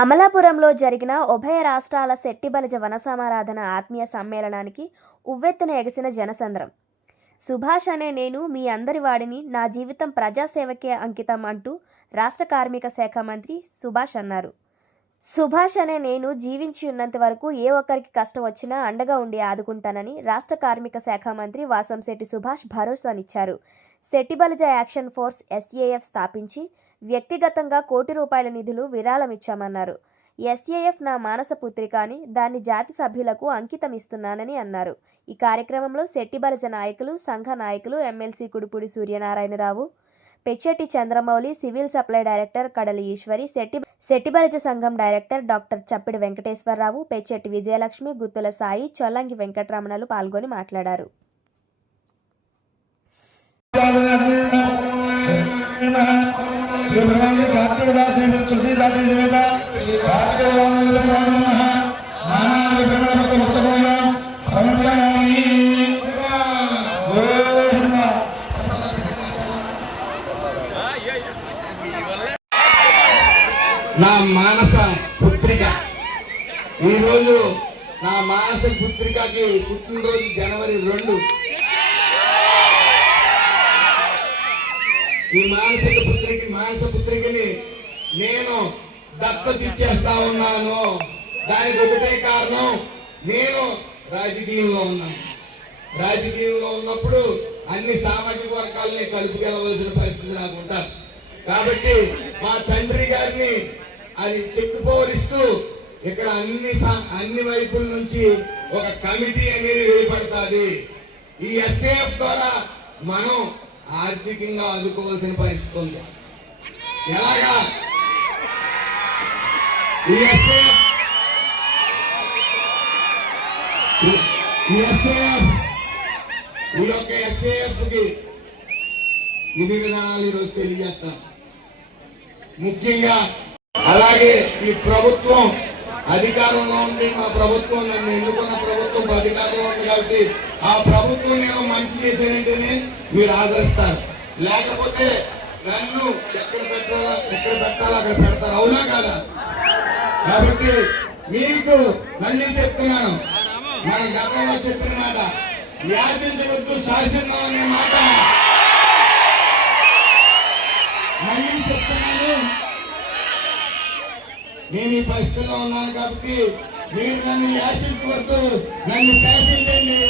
అమలాపురంలో జరిగిన ఉభయ రాష్ట్రాల శెట్టిబలజ వనసమారాధన ఆత్మీయ సమ్మేళనానికి ఉవ్వెత్తున ఎగసిన జనసంద్రం. సుభాష్ అనే నేను మీ అందరి వాడిని నా జీవితం ప్రజాసేవకే అంకితం అంటూ రాష్ట్ర కార్మిక శాఖ మంత్రి సుభాష్ అన్నారు. సుభాష్ అనే నేను జీవించి ఉన్నంత వరకు ఏ ఒక్కరికి కష్టం వచ్చినా అండగా ఉండి ఆదుకుంటానని రాష్ట్ర కార్మిక శాఖ మంత్రి వాసంశెట్టి సుభాష్ భరోసానిచ్చారు. శెట్టిబలజ యాక్షన్ ఫోర్స్ ఎస్ఏఎఫ్ స్థాపించి వ్యక్తిగతంగా కోటి రూపాయల నిధులు విరాళం ఇచ్చామన్నారు ఎస్ఏఎఫ్ నా మానస పుత్రిక అని దాన్ని జాతి సభ్యులకు అంకితం ఇస్తున్నానని అన్నారు. ఈ కార్యక్రమంలో శెట్టిబలజ నాయకులు సంఘ నాయకులు MLC Kudupudi Suryanarayanarao Pechetti Chandramouli civil supply director Kadali Eswari Shetty Settibalija సంఘం డైరెక్టర్ డాక్టర్ చప్పిడి వెంకటేశ్వరరావు పెచ్చెట్టి విజయలక్ష్మి గుత్తుల సాయి చొల్లంగి వెంకటరమణలు పాల్గొని మాట్లాడారు నా మానస పుత్రిక. ఈరోజు నా మానస పుత్రికకి పుట్టినరోజు జనవరి రెండు. ఈ మానసిక పుత్రికి మానస పుత్రికని నేను దత్తతిచ్చేస్తా ఉన్నాను. దానికి ఒకటే కారణం నేను రాజకీయంలో ఉన్నాను. రాజకీయంలో ఉన్నప్పుడు అన్ని సామాజిక వర్గాలని కలుపుకెళ్ళవలసిన పరిస్థితి నాకు ఉంటుంది. కాబట్టి మా తండ్రి గారిని అది చెక్కుపోరిస్తూ ఇక్కడ అన్ని సా- అన్ని వైపుల నుంచి ఒక కమిటీ అనేది వేయబడుతుంది ఈ ఎస్ఏఎఫ్ ద్వారా మనం ఆర్థికంగా ఆదుకోవాల్సిన పరిస్థితి ఉంది. ఎలాగా? ఈ ఎస్ఏఎఫ్ ఈ ఎస్ఏఎఫ్ ఈ యొక్క ఎస్ఏఎఫ్కి విధి విధానాలు ఈరోజు తెలియజేస్తాం. ముఖ్యంగా అలాగే ఈ ప్రభుత్వం అధికారంలో ఉంది మా ప్రభుత్వం నన్ను ఎన్నుకున్న ప్రభుత్వం అధికారంలో ఉంది కాబట్టి ఆ ప్రభుత్వం నేను మంచి చేసేనంటేనే మీరు ఆదరిస్తారు. లేకపోతే నన్ను ఎక్కడ పెట్టాలా ఎక్కడ పెట్టాలో అక్కడ పెడతారు? అవునా కాదా? కాబట్టి మీకు మళ్ళీ చెప్తున్నాను. మన గతంలో చెప్పిన మాట యాచించవద్దు శాసనం అనే మాట నేను ఈ పరిస్థితిలో ఉన్నాను కాబట్టి మీరు నన్ను యాచించవద్దు నన్ను శాసించండి.